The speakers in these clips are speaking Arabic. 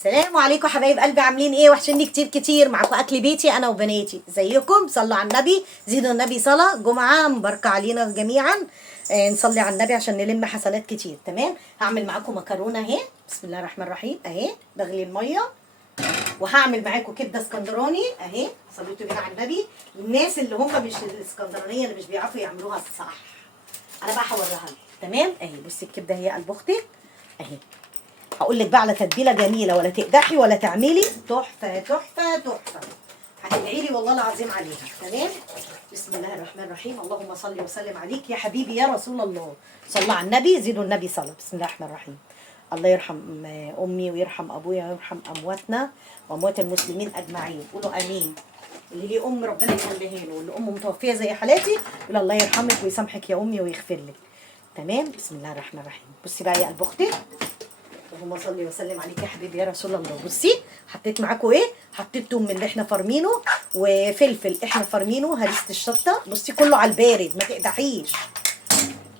السلام عليكم حبايب قلبي، عاملين ايه؟ وحشني كتير كتير. معاكم اكل بيتي انا وبناتي. زيكم صلوا على النبي، زيدوا النبي صلاه. جمعه مباركه علينا جميعا. نصلي على النبي عشان نلم حسنات كتير. تمام. هعمل معاكم مكرونه اهي. بسم الله الرحمن الرحيم اهي. بغلي الميه. وهعمل معاكم كبده اسكندراني اهي. صليتوا بيها على النبي. الناس اللي هم مش الاسكندرانيه اللي مش بيعرفوا يعملوها الصح، انا بقى هوريها لكم. تمام اهي. بصي الكبده هي قلب اختك اهي. هقول لك بقى على تتبيله جميله، ولا تقدحي ولا تعملي. تحفه تحفه تحفه. هتدعي لي والله العظيم عليها. تمام. بسم الله الرحمن الرحيم. اللهم صل وسلم عليك يا حبيبي يا رسول الله. صلوا على النبي، زيدوا النبي صلاه. بسم الله الرحمن الرحيم. الله يرحم امي ويرحم ابويا ويرحم امواتنا واموات المسلمين اجمعين. قولوا امين. اللي ليه ام ربنا يخليها له، واللي امه متوفيه زي حالاتي يقول الله يرحمك ويسامحك يا امي ويغفر لك. تمام. بسم الله الرحمن الرحيم. بصي بقى يا قلب اختي. اللهم صل وسلم عليك يا حبيبي يا رسول الله. بصي حطيت معاكم ايه؟ حطيت توم من اللي احنا فرمينه، وفلفل احنا فرمينه، هريسه الشطه. بصي كله على البارد ما تقدحيش.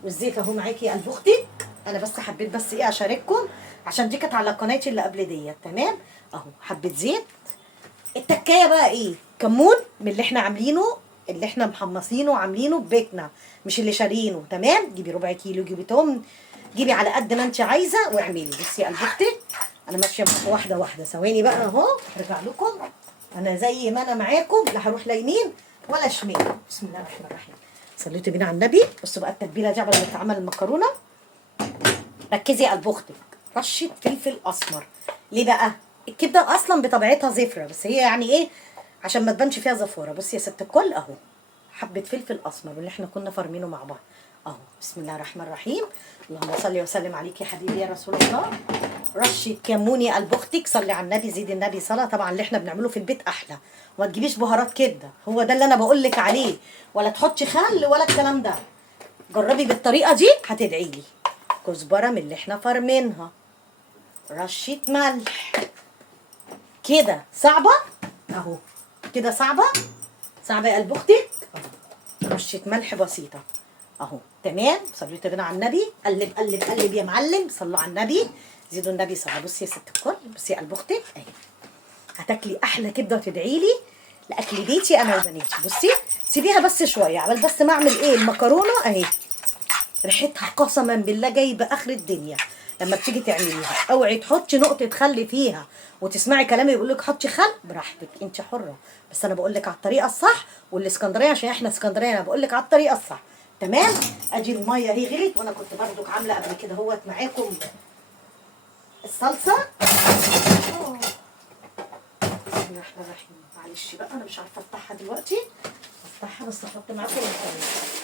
والزيت اهو معاكي يا قلب اختي. انا بس حبيت بس ايه اشارككم، عشان دي كانت على قناتي اللي قبل ديت. تمام اهو. حبه زيت. التكايه بقى ايه؟ كمون من اللي احنا عاملينه، اللي احنا محمصينه وعاملينه ببيتنا، مش اللي شاريينه. تمام. جيبي ربع كيلو، جيبي توم، جيبي على قد ما انت عايزه واعملي. بصي يا قلب اختي انا ماشيه معاكم واحده واحده. ثواني بقى اهو. هرجع لكم. انا زي ما انا معاكم لا هروح لا يمين ولا شمال. بسم الله الرحمن الرحيم. صليتوا بينا على النبي. بصوا بقى التتبيله دي قبل ما تعمل المكرونه. ركزي يا قلب اختك. رشه فلفل اسمر. ليه بقى؟ الكبده اصلا بطبيعتها زفره، بس هي يعني ايه عشان ما تبانش فيها زفوره. بصي يا ست الكل اهو. حبه فلفل اسمر واللي احنا كنا فارمينه مع بعض اهو. بسم الله الرحمن الرحيم. اللهم صل وسلم عليك يا حبيبي يا رسول الله. رشه كمون يا قلب اختك. صلي على النبي، زيد النبي صلاه. طبعا اللي احنا بنعمله في البيت احلى، وما تجيبيش بهارات كبده. هو ده اللي انا بقول لك عليه، ولا تحطي خل ولا الكلام ده. جربي بالطريقه دي هتدعي لي. كزبره من اللي احنا فارمينها، رشه ملح. كده صعبه اهو. كده صعبه صعبه يا قلب اختي اهو. رشه ملح بسيطه اهو. تمام. صليت بنا على النبي. قلب قلب قلب يا معلم. صلوا على النبي، زيدوا النبي صلاه. بصي يا ست الكل. بصي يا قلب اختي اهي. هتاكلي احلى كبده وتدعي لي لاكل بيتي انا وبناتي. بصي سيبيها بس شويه عبال بس ما اعمل ايه المكرونه اهي. ريحتها قسما بالله جايبه اخر الدنيا. لما بتيجي تعمليها اوعي تحطي نقطه خل فيها، وتسمعي كلامي يقول لك حطي خل. براحتك انت حره، بس انا بقول لك على الطريقه الصح. والاسكندريه عشان احنا اسكندريه انا بقول لك على الطريقه الصح. تمام. ادي الميه اهي غليت، وانا كنت برضك عامله قبل كده اهوت معاكم الصلصه. بسم الله الرحمن الرحيم. معلش بقى انا مش عارفه افتحها دلوقتي. افتحها بس احط معاكم الطريقه.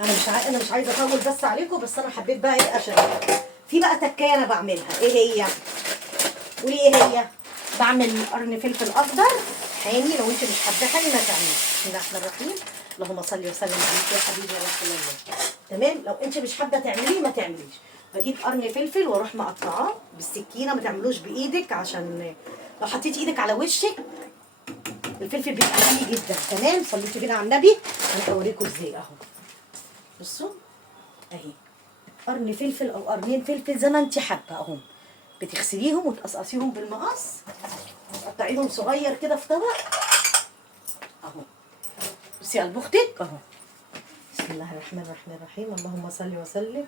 انا مش عايزه اطول بس عليكم، بس انا حبيت بقى ايه اشارك. في بقى تكايه انا بعملها. ايه هي؟ قولي ايه هي؟ بعمل قرن فلفل اخضر حامي. لو انت مش حابه حامي ما تعمليش. بسم الله الرحمن الرحيم. اللهم صل وسلم عليك يا حبيبي يا رسول الله. تمام. لو انت مش حابه تعمليه ما تعمليش. بجيب قرن فلفل واروح مقطعاه بالسكينه. ما تعملوش بايدك، عشان لو حطيتي ايدك على وشك الفلفل بيبقى غالي جدا. تمام. صليتي بينا على النبي. انا هوريكم ازاي اهو. بصوا اهي. قرن فلفل او قرنين فلفل زي ما انت حابه اهو. بتغسليهم وتقصقصيهم بالمقص وتقطعيهم صغير كده في طبق اهو. بصي يا قلب اختك اهو. بسم الله الرحمن الرحيم. اللهم صل وسلم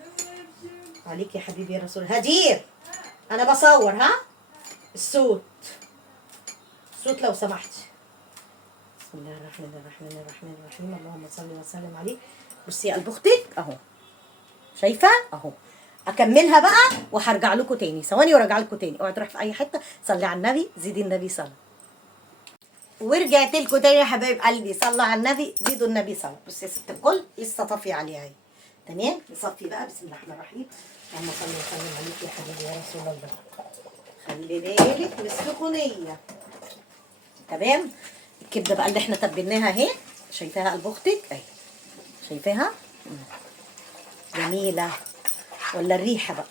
عليك يا حبيبي يا رسول. هدير انا بصور ها. الصوت لو سمحتي. بسم الله الرحمن الرحيم. اللهم صل وسلم عليك. بصي يا قلب اختك اهو. شايفه اهو. اكملها بقى وهرجع لكم تاني. ثواني وارجع لكم تاني. اوعي تروح في اي حته. صلي على النبي، زيدي النبي صلاه. ورجعت لكم تاني يا حبايب قلبي. صلوا على النبي، زيدوا النبي صلاه. بصي يا ست الكل لسه طافيه عليها اهي. تمام. نصفي بقى. بسم الله الرحمن الرحيم. اللهم صل وسلم عليك يا حبيبي يا رسول الله. خلي بالك من السخونيه. تمام. الكبده بقى اللي احنا تبلناها اهي. شايفاها قلب اختك اهي. شايفاها جميله ولا الريحه بقى؟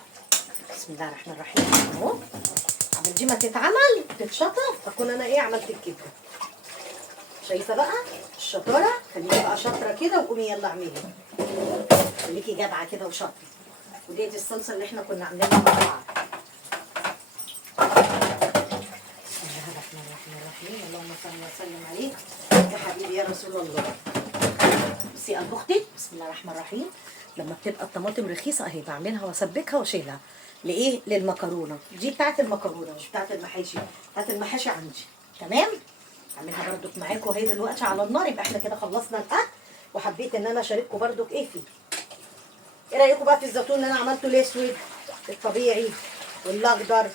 بسم الله الرحمن الرحيم اهو. قبل دي ما تتعمل تتشطف اكون انا ايه عملت الكبده. شايفه بقى الشطاره؟ خليكي بقى شاطره كده وقومي يلا اعملي. خليكي جدعه كده وشاطره. وديت الصلصه اللي احنا كنا عاملينها مع بعض. اللهم وسلم عليك يا حبيبي يا رسول الله. بصي يا اختي، بسم الله الرحمن الرحيم. لما بتبقى الطماطم رخيصه اهي بعملها واسبكها واشيلها لايه؟ للمكرونه. دي بتاعت المكرونه مش بتاعت المحاشي. بتاعت المحاشي عندي. تمام. اعملها برضك معاكم اهي دلوقتي على النار. يبقى احنا كده خلصنا الاكل، وحبيت ان انا اشارككم برضك ايه فيه. ايه رايكم بقى في الزيتون اللي انا عملته الاسود الطبيعي والاخضر؟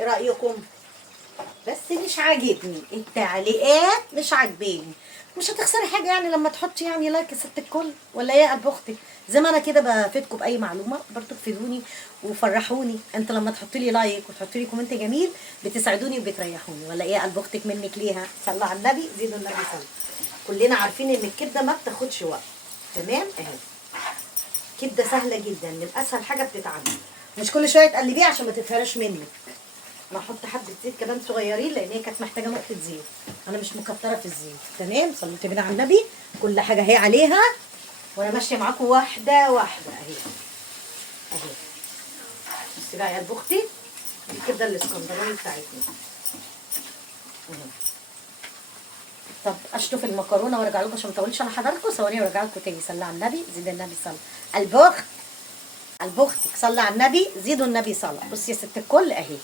ايه رايكم؟ بس مش عاجبني التعليقات، مش عاجباني. مش هتخسري حاجه يعني لما تحطي يعني لايك يا ست الكل، ولا ايه يا قلب اختي؟ زي ما انا كده بفيدكم باي معلومه برضو تفيدوني وفرحوني. انتوا لما تحطوا لي لايك وتحطوا لي كومنت جميل بتسعدوني وبتريحوني، ولا ايه يا قلب اختك؟ منك ليها صلوا على النبي، زيدوا النبي صلوا. كلنا عارفين ان الكبده ما بتاخدش وقت. تمام اهي. كبده سهله جدا، من اسهل حاجه بتتعمل. مش كل شويه تقلبيها عشان ما تتهرش منك. انا هحط حبه زيت كمان صغيرين لان هي كانت محتاجه نقطه زيت. انا مش مكتره في الزيت. تمام. صليت بينا على النبي. كل حاجه اهي عليها وانا ماشيه معاكم واحده واحده اهي. اهي. بصي بقى يا قلب اختي، دي الكبده الاسكندراني بتاعتنا. اهي. طب اشطف المكرونه وارجع لكم عشان ما اطولش على حضراتكم. ثواني وارجع لكم تاني. صلي على النبي، زيد النبي صلى. البخت البختك صلي على النبي، زيدوا النبي صلى. بصي يا ست الكل اهي.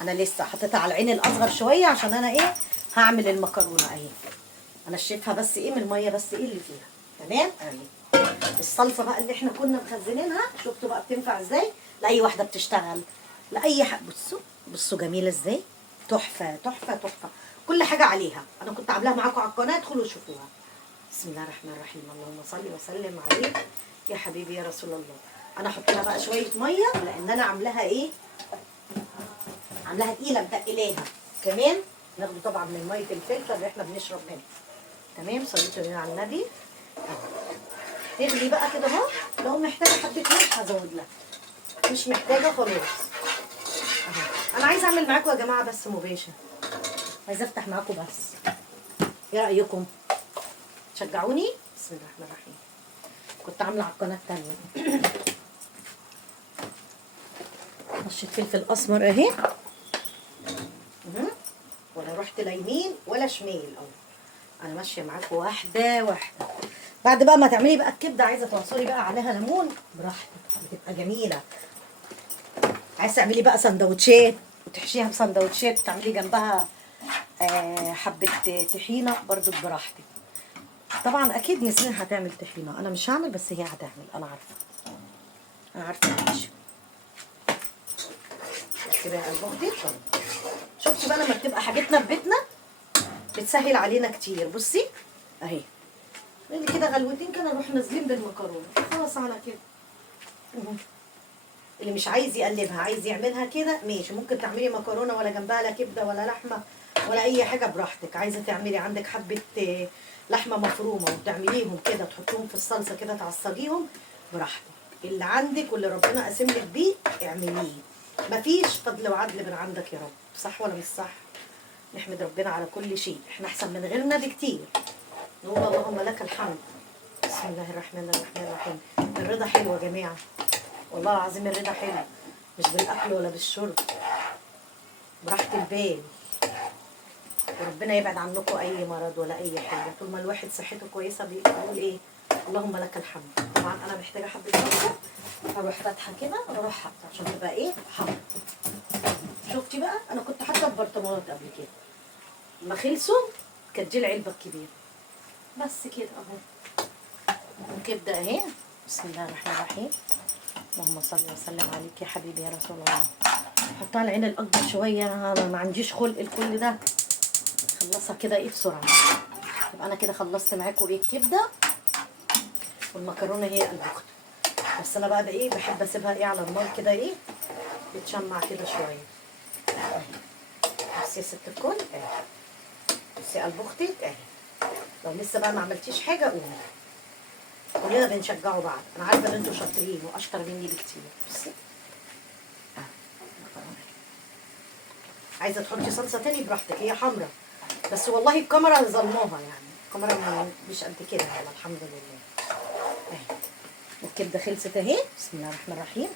انا لسه حطيتها على العين الاصغر شويه عشان انا ايه هعمل المكرونه اهي. انا شايفها بس ايه من الميه بس ايه اللي فيها. تمام اهي. الصلصه بقى اللي احنا كنا مخزنينها شفتوا بقى بتنفع ازاي لاي واحده بتشتغل لاي حاجه. بصوا بصوا جميله ازاي. تحفه تحفه تحفه. كل حاجه عليها. انا كنت عاملاها معاكم على القناه، ادخلوا شوفوها. بسم الله الرحمن الرحيم. اللهم صل وسلم عليك يا حبيبي يا رسول الله. انا احط لها بقى شويه ميه لان انا عاملاها ايه، عاملاها تقيله متقلاها. كمان ناخده طبعا من ميه الفلتر اللي احنا بنشرب منها. تمام. صليتوا على النبي. تغلي بقى كده اهو. لو محتاجه حبه ملح هزود لها، مش محتاجه خلاص اهو. انا عايزه اعمل معاكم يا جماعه بس مباشر، عايزه افتح معاكم بس. ايه رايكم؟ تشجعوني. بسم الله الرحمن الرحيم. كنت عامله على القناه الثانيه رشه فلفل اسمر اهي. ولا رحت لا يمين ولا شمال اهو. انا ماشيه معاكم واحده واحده. بعد بقى ما تعملي بقى الكبده، عايزه تعصري بقى عليها ليمون براحتك، بتبقى جميله. عايزه تعملي بقى سندوتشات وتحشيها بسندوتشات، تعملي جنبها حبه طحينه برضو براحتك. طبعا اكيد نسرين هتعمل طحينه، انا مش هعمل بس هي هتعمل. انا عارفه انا عارفه. ماشي كده يا قلب اختي. شفتي بقى لما بتبقى حاجتنا في بيتنا بتسهل علينا كتير. بصي اهي. اللي كده غلوتين كده نروح نازلين بالمكرونه خلاص على كده. اللي مش عايز يقلبها عايز يعملها كده ماشي. ممكن تعملي مكرونه ولا جنبها لا كبده ولا لحمه ولا اي حاجه براحتك. عايزه تعملي عندك حبه لحمه مفرومه وتعمليهم كده تحطيهم في الصلصه كده تعصجيهم براحتك. اللي عندك واللي ربنا قاسملك بيه اعمليه. مفيش فضل وعدل من عندك يا رب. صح ولا مش صح؟ نحمد ربنا على كل شيء. احنا احسن من غيرنا بكتير. نقول اللهم لك الحمد. بسم الله الرحمن الرحيم. الرضا حلو يا جماعه، والله العظيم الرضا حلو. مش بالاكل ولا بالشرب، براحه البال. وربنا يبعد عنكم اي مرض ولا اي حاجه. طول ما الواحد صحته كويسه بيقول ايه اللهم لك الحمد. طبعا انا محتاجه حبه صلصه، هروح فاتحه كده واروح حاطه عشان تبقى ايه حمر. شفتي بقى انا كنت حاطه في برطمانات قبل كده، لما خلصوا كانت دي العلبه الكبيره. بس كده اهو. الكبده اهي. بسم الله الرحمن الرحيم. اللهم صل وسلم عليك يا حبيبي يا رسول الله. حطها على العين الاكبر شويه، انا ما عنديش خلق الكل ده. خلصها كده ايه بسرعه. يبقى انا كده خلصت معاكم ايه الكبده والمكرونه هي البخت. بس انا بقى ايه بحب اسيبها ايه على النار كده ايه بتشمع كده شويه. بصي يا ست الكل اهي. بصي قلب اختك اهي. لو لسه بقى ما عملتيش حاجه قومي. كلنا بنشجعوا بعض. انا عارفه ان انتوا شاطرين واشطر مني بكتير. بصي عايزه تحطي صلصه تاني براحتك، هي حمرا بس والله الكاميرا ظلموها يعني. الكاميرا مش قد كده يعني. الحمد لله اهي. الكبده خلصت اهي. بسم الله الرحمن الرحيم.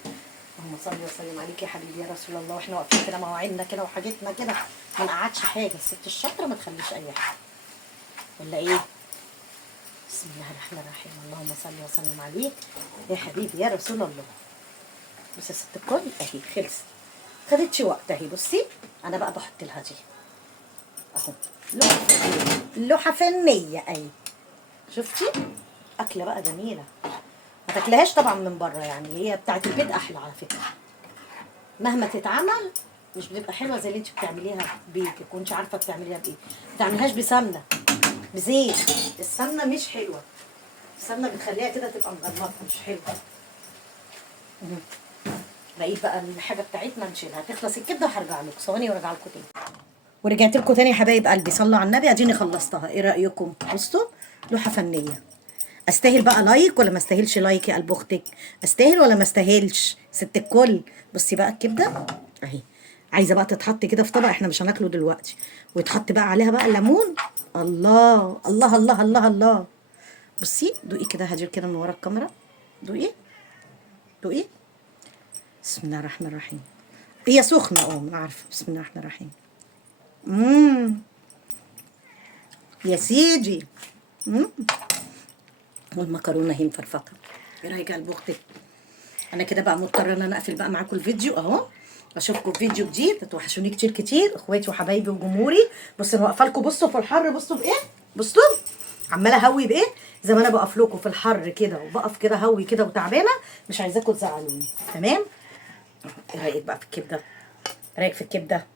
اللهم صل وسلم عليك يا حبيبي يا رسول الله. واحنا واقفين كده مواعيدنا كده وحاجتنا كده ما نقعدش حاجه. الست الشاطره ما تخليش اي حاجه ولا ايه؟ بسم الله الرحمن الرحيم. اللهم صل وسلم عليك يا حبيبي يا رسول الله. بصي يا ست الكل اهي خلصت، خدتش وقت اهي. بصي انا بقى بحط لها دي اهو لوحه فنيه اهي. شفتي؟ اكله بقى جميله، ما تاكلهاش طبعا من بره، يعني هي بتاعت البيت احلى على فكره. مهما تتعمل مش بتبقى حلوه زي اللي انت بتعمليها بايدك وانت عارفه بتعمليها بايه. ما تعمليهاش بسمنه، بزيت. السمنه مش حلوه، السمنه بتخليها كده تبقى مغلطه مش حلوه. بقيت بقى الحاجه بتاعتنا نشيلها. تخلص الكبده وهرجع لكم ثواني وارجع لكم تاني. ورجعت لكم تاني يا حبايب قلبي. صلوا على النبي. اديني خلصتها، ايه رايكم؟ بصوا لوحه فنيه. استاهل بقى لايك ولا ما استاهلش لايك يا قلب اختك؟ استاهل ولا ما استاهلش ست الكل؟ بصي بقى الكبده اهي، عايزه بقى تتحط كده في طبق، احنا مش هناكله دلوقتي، ويتحط بقى عليها بقى الليمون. الله الله الله الله الله. بصي دوقي كده، هجيب كده من ورا الكاميرا. دوقي دوقي. بسم الله الرحمن الرحيم. هي سخنه انا عارفه. بسم الله الرحمن الرحيم. يا سيدي. والمكرونه هي مفرفطه. ايه رايك يا قلب اختك؟ انا كده بقى مضطره ان انا اقفل بقى معاكم الفيديو اهو. اشوفكم في فيديو جديد. تتوحشوني كتير كتير اخواتي وحبايبي وجمهوري. بصوا انا واقفه لكم، بصوا في الحر، بصوا بايه، بصوا عماله اهوي بايه. زي ما انا بقف لكم في الحر كده وبقف كده هوي كده وتعبانه، مش عايزاكم تزعلوني تمام. ايه رايك بقى في الكبده؟ ايه رايك في الكبده؟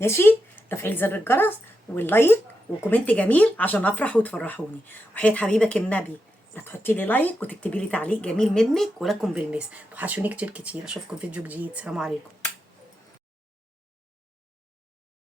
ماشي. تفعيل زر الجرس واللايك وكومنت جميل عشان افرح وتفرحوني. وحياة حبيبك النبي لا تحطي لي لايك وتكتبي لي تعليق جميل منك ولكم بالمثل. توحشوني كتير كتير. اشوفكم في فيديو جديد. سلام عليكم.